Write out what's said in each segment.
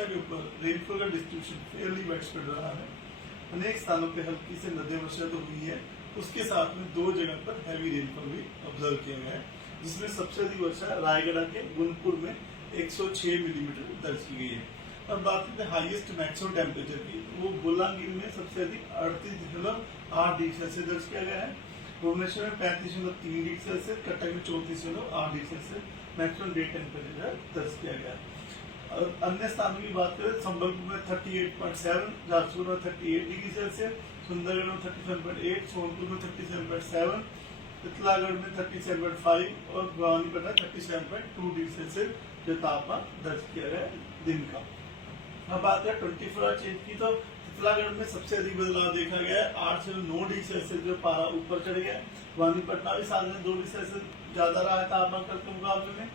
उड़ीसा के ऊपर रेनफॉल का डिस्ट्रीब्यूशन फेयरली वाइड स्प्रेड रहा है। अनेक स्थानों पे हल्की से मध्यम वर्षा तो हुई है, उसके साथ में 2 जगह पर हैवी रेनफॉल भी ऑब्जर्व किया गया है, जिसमें सबसे अधिक वर्षा रायगढ़ के गुनपुर में 106 मिलीमीटर दर्ज की गई है। अब बात करते हैं हाईएस्ट मैक्सिमम टेम्परेचर की, वो बोलांगीर में सबसे अधिक 38.8 डिग्री सेल्सियस दर्ज किया गया है। भुवनेश्वर में 35.3 डिग्री सेल्सियस, कटक में 34.8 degree Celsius maximum day temperature दर्ज किया गया है। और अन्य स्थानों की बात करें, संबलपुर में 38.7, जाजपुर में 38 डिग्री सेल्सियस, सुंदरगढ़ में 37.8, सोनपुर में 37.7, तितलागढ़ में 37.5 और भवानीपटना 37.2 डिग्री सेल्सियस जो तापमान दर्ज किया गया दिन का। अब बात करें 24 आवर चेंज की, तो तितलागढ़ में सबसे अधिक बदलाव देखा गया है, 8 से 9 डिग्री सेल्सियस जो पारा ऊपर चढ़ गया है। भवानीपटना भी 7 से 2 डिग्री सेल्सियस ज्यादा रहा है तापमान कल के मुकाबले में।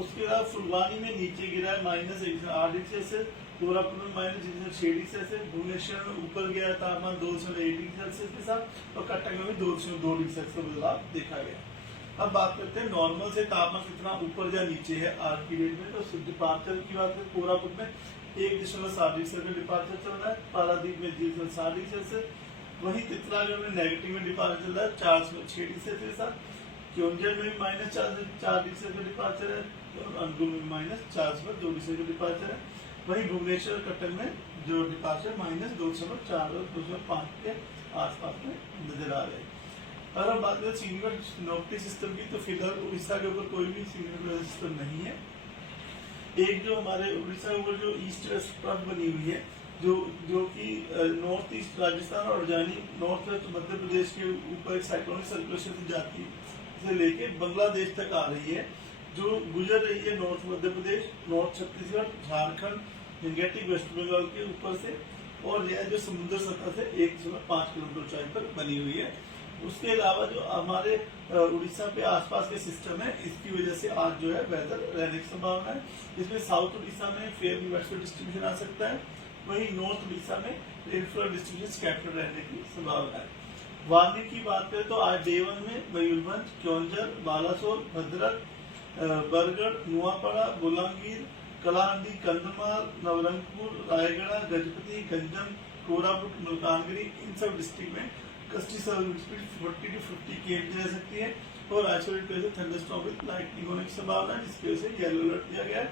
उसके बाद फुलवानी में नीचे गिरा है -1 से 8 डिग्री सेल्सियस, गोरखपुर में -6 डिग्री सेल्सियस, भुवनेश्वर में ऊपर गया तापमान 2.1 डिग्री सेल्सियस के साथ, और कटक में भी 2.2 डिग्री सेल्सियस का बदलाव देखा गया। अब बात करते हैं नॉर्मल से तापमान कितना ऊपर या नीचे है आज की डेट में। तो डिपार्चर की बात करें, कोरापुट में 1.7 डिग्री सेल्सियस डिपार्चर चल रहा है, पारादीप में 0.7 डिग्री सेल्सियस, वहीं तितलागढ़ में नेगेटिव में डिपार्चर चल रहा है 4.6 डिग्री सेल्सियस के साथ, क्योंझर में भी -4 डिग्री सेल्सियस डिपार्चर है, अंगुल में -4.2 डिग्री सेल्सियस डिपार्चर है। वहीं भुवनेश्वर कटक में जो डिपार्चर -2.4 और 2.5 के आसपास में नजर आ रहे हैं। अगर हम बात करें सीनियर सिनोप्टिक सिस्टम की, तो फिलहाल उड़ीसा के ऊपर कोई भी सीनियर सिस्टम नहीं है। एक जो हमारे उड़ीसा के ऊपर जो ईस्ट वेस्ट ट्रफ बनी हुई है, जो कि नॉर्थ ईस्ट राजस्थान और यानी नॉर्थ वेस्ट मध्य प्रदेश के ऊपर एक साइक्लोनिक सर्कुलेशन से जाती से लेके बांग्लादेश तक आ रही है, जो गुजर रही है north Madhya Pradesh, north Chhattisgarh, Jharkhand, Gangetic West Bengal के ऊपर से, और यह जो समुद्र सतह से 1.5 किलोमीटर ऊंचाई पर बनी हुई है। उसके अलावा जो हमारे उड़ीसा पे आसपास के सिस्टम है, इसकी वजह से आज जो है वेदर रहने की संभावना है। इसमें साउथ उड़ीसा में फेयर वेस्टर्न डिस्ट्रीब्यूशन आ सकता है, वहीं नॉर्थ उड़ीसा में रेनफॉल डिस्ट्रीब्यूशन स्कैटर्ड रहने की संभावना है। वार्निंग की बात करें तो आज डे 1 में मयूरभंज, क्योंझर, बालासोर, भद्रक, बरगढ़, नुआपड़ा, बोलांगीर, कलाहांडी, कंधमाल, नवरंगपुर, रायगढ़, गजपति, गंजम, कोरापुट, मलकानगिरी, इन सब डिस्ट्रिक्ट में गस्टी स्पीड 40 to 50 km रह सकती है, और आइसोलेटेड प्लेस में थंडरस्टॉर्म विद लाइटनिंग होने की संभावना है, जिसकी वजह से येलो अलर्ट दिया गया है।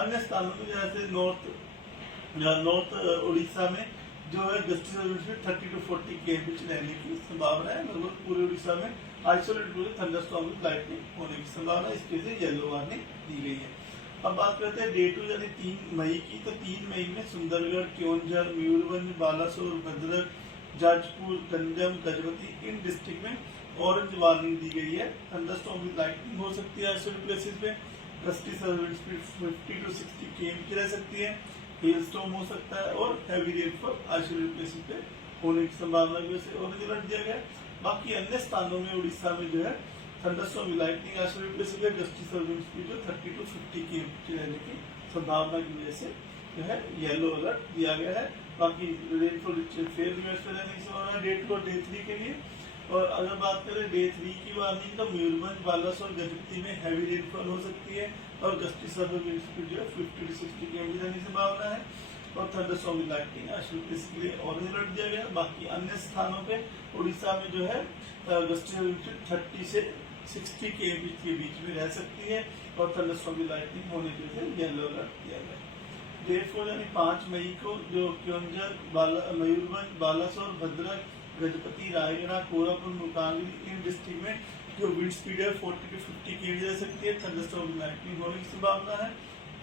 अन्य स्थानों में जैसे नॉर्थ उड़ीसा में जो है गस्टी स्पीड 30 to 40 km रहने की संभावना है। लगभग पूरे उड़ीसा में आइसोलेटेड प्लेस में थंडरस्टॉर्म विद लाइटनिंग होने की संभावना है, इसकी वजह से येलो वार्निंग दी गई है। अब बात करते हैं डे 2 यानी 3 मई की, तो 3 मई में सुंदरगढ़, क्योंझर, मयूरभंज, बालासोर, भद्रक, जाजपुर, गंजम, गजपति, इन डिस्ट्रिक्ट में ऑरेंज वार्निंग दी गई है। थंडरस्टॉर्म विद लाइटनिंग हो सकती है आइसोलेटेड प्लेसेस पे, गस्टी स्पीड 50 to 60 km की रह सकती है, हेल स्टॉर्म हो सकता है, और हैवी रेनफॉल आइसोलेटेड प्लेसेस पे होने की संभावना की वजह से ऑरेंज अलर्ट दिया गया है। बाकी अन्य स्थानों में उड़ीसा में जो है thunderstorm with lightning isolated places पे गस्टी स्पीड जो 30 to 50 km की रहने की संभावना की वजह से जो है येलो अलर्ट दिया गया है। बाकी रेनफॉल फेयर यूएस पे रहने की संभावना डे 2 और डे 3 के लिए। और अगर बात करें डे 3 की वार्निंग, तो मयूरभंज, बालासोर, गजपति में हैवी रेनफॉल हो सकती है, और गस्टी स्पीड जो है 50 to 60 km की रहने की संभावना है, और थंडरस्टॉर्म विद लाइटनिंग इसके लिए ऑरेंज अलर्ट दिया गया है। बाकी अन्य स्थानों पे उड़ीसा में जो है गस्टी स्पीड 30 से 60 km के बीच में रह सकती है, और थंडरस्टॉर्म विद लाइटनिंग होने की वजह से येलो अलर्ट दिया गया है। डे 4 यानी 5 मई को जो क्योंझर, मयूरभंज, बालासोर, भद्रक, गजपति, रायगढ़, कोरापुट, मलकानगिरी, इन डिस्ट्रिक्ट में जो विंड स्पीड है 40 to 50 km रह सकती है, थंडरस्टॉर्म विद लाइटनिंग होने की संभावना है।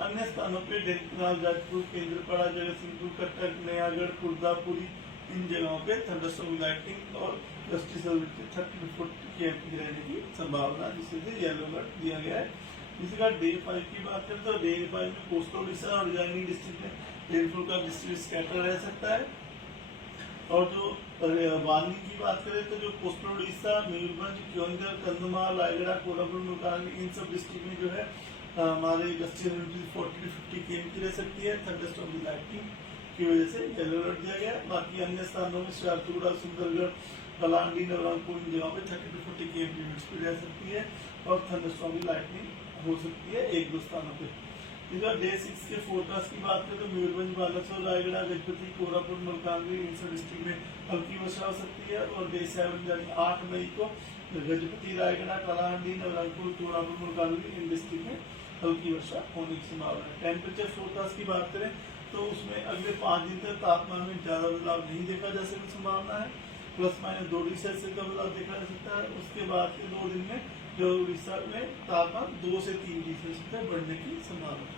अन्य स्थानों पे ढेंकनाल, जाजपुर, केंद्रपाड़ा, जगतसिंहपुर, कटक, नयागढ़, खुर्दापुरी, इन जगहों पे थंडरस्टॉर्म विद लाइटनिंग और गस्टी स्पीड 30 to 40 km की रहने की संभावना, जिससे येलो अलर्ट दिया गया है। इसी का डे 5 की बात करें, तो डे 5 में कोस्टल उड़ीसा और उज्जैनी डिस्ट्रिक्ट में रेनफॉल का डिस्ट्रीब्यूशन स्कैटर रह सकता है। और जो वार्निंग की बात करें, तो जो कोस्टल उड़ीसा, मयूरभंज, क्योंझर, कंधमाल, रायगढ़, कोल्हापुर, मलकानगिरी, इन सब डिस्ट्रिक्ट में जो है हमारे गस्टी 40 to 50 km की रह सकती है, थंडरस्टॉर्म विद लाइटनिंग की वजह से येलो अलर्ट दिया गया। बाकी अन्य स्थानों में शारचूड़ा, सुंदरगढ़, कलाहांडी, नवरंगपुर, इन जगहों पे 30 to 40 km की स्पीड रह सकती है, और थंडरस्टॉर्म विद लाइटनिंग हो सकती है 1-2 स्थानों पे। इस बार डे 6 के फोरकास्ट की बात करें तो मयूरभंज, बालासोर, रायगढ़, गजपति, कोरापुट, मलकानगिरी इन सब डिस्ट्रिक्ट में हल्की वर्षा हो सकती है। और डे 7 यानी 8 मई को गजपति, रायगढ़, कलाहांडी, नवरंगपुर, चूड़ापुर, मलकानगिरी इन डिस्ट्रिक्ट में हल्की वर्षा होने की संभावना है। टेम्परेचर फोरकास्ट की बात करें तो उसमें अगले 5 दिन तक तापमान में ज्यादा बदलाव नहीं देखा जा सकने की संभावना है। ±2 डिग्री सेल्सियस का बदलाव देखा जा सकता है। उसके बाद के 2 दिन में जो उड़ीसा में तापमान 2 से 3 डिग्री सेल्सियस तक बढ़ने की संभावना है।